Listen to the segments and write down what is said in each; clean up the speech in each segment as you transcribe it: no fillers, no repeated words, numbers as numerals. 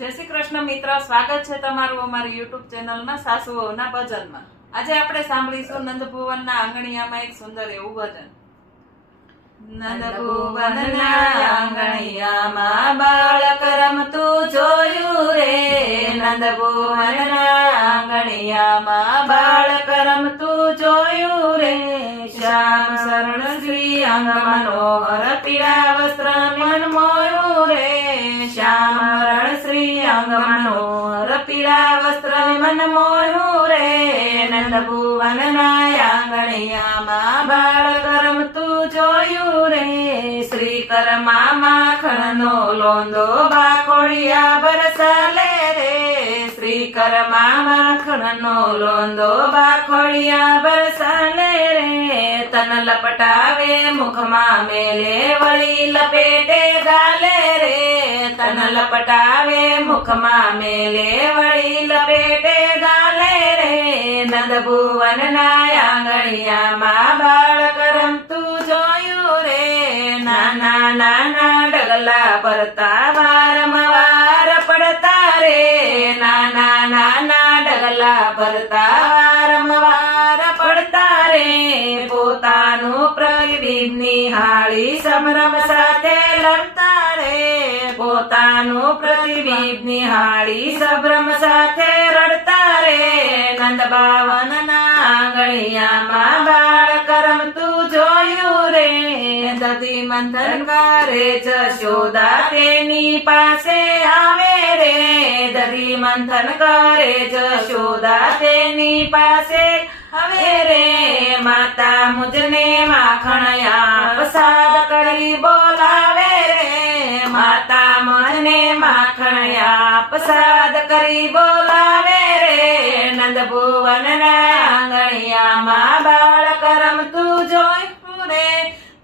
જય શ્રી કૃષ્ણ મિત્ર, સ્વાગત છે તમારું અમારી યુટ્યુબ ચેનલમાં સાસુઓના ભજનમાં. આજે આપણે સાંભળીશું નંદ ભુવનના આંગણિયામાં એક સુંદર એવું ભજન. નંદ ભુવનના આંગણિયામાં બાળક રમતું જોયું રે, નંદ ભુવનના આંગણિયામાં બાળક રમતું જોયું રે. શ્યામ શરણ શ્રી અંગ મનોહર પીળા વસ્ત્ર મન મોયું રે, શ્યામ શરણ શ્રી અંગ મનોહર પીળા વસ્ત્ર મન મોયું રે. નંદ ભુવનના આંગણિયામાં બાળક રમતું જોયું રે. શ્રી કરમાં માખણનો લોંદો બાકોડિયા બરસાલે રે, શ્રી કરમાં માખણનો લોંદો બાકોડિયા બરસાલે રે. તન લપટાવે મુખમાં મેલે વળી લપેટે ગાલે રે, તન લપટાવે મુખમાં મેલે વળી લપેટે ગાલે રે. નંદ ભુવનના આંગણિયામાં બાળક રમતું જોયું રે. નાના નાના ડગલા ભરતા વારંવાર પડતા રે, નાના નાના ડગલા ભરતા વારંવાર પડતા રે. પોતાનું પ્રતિબિંબ નિહાળી સંભ્રમ સાથે લડતા રે, પોતાનું પ્રતિબિંબ નિહાળી સંભ્રમ સાથે રડતા રે. નંદ ભુવનના આંગણિયામાં બાળક રમતું જોયું રે. દધી મંથન કરે જશોદા તેની પાસે આવે રે, દધી મંથન કરે જશોદા તેની પાસે આવે રે. માતા મુજને માખણ આપ સાદ કરી બોલાવે રે, માતા મને માખણ આપ સાદ કરી બોલાવે રે. નંદ ભુવનના આંગણિયામાં બાળક રમતું જોયું રે.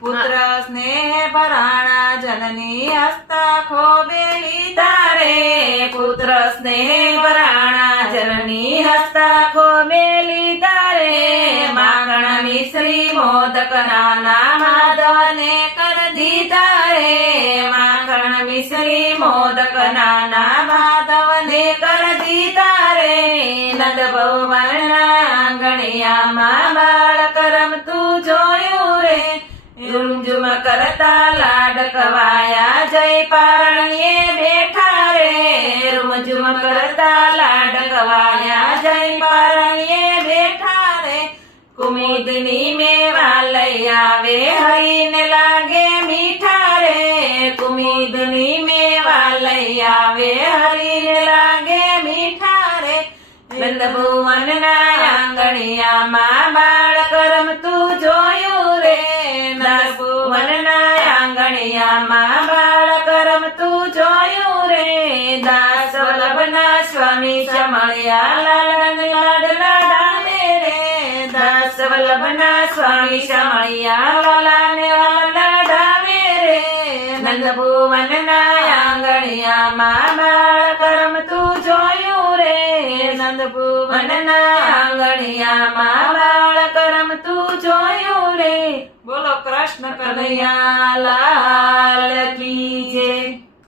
પુત્ર સ્નેહ પરાણા જનની હસ્તા ખોબે લીધા રે, પુત્ર સ્નેહ પરાણા જનની હસ્તા ખોબે લીધા રે. માખણ મિશ્રી મોદક નાના માધવને કર દીધા રે, માખણ મિશ્રી મોદક નાના માધવને કર દીધા રે. નંદ ભુવનના આંગણિયામાં બાળક રમતું જોયું રે. ઝુમઝુમ કરતા લાડ કવાયા જય પારણીએ બેઠા રે, ઝુમઝુમ કરતા લાડ કવાયા જય પારણીએ બેઠા રે. કુમુદની મેવા લઈ આવે હરીને લાગે મીઠા રે, કુમુદની મેવા લઈ આવે હરીને લાગે મીઠા રે. નંદ ભુવનના આંગણિયામાં બાળક રમતું જોયું રે, નંદ ભુવનના આંગણિયામાં બાળક રમતું જોયું રે. દાસ વલ્લભના સ્વામી શમળિયા લાલન લાડલા ડાલે રે, દાસ વલ્લભના સ્વામી શમળિયા લાલને લાડલા ડાવે રે. નંદ ભુવનના આંગણિયામાં બાળક રમતું જોયું રે, નંદ ભુવનના આંગણિયામાં બાળક રમતું જોયું રે. બોલો કૃષ્ણ કનૈયા લાલ કી જય.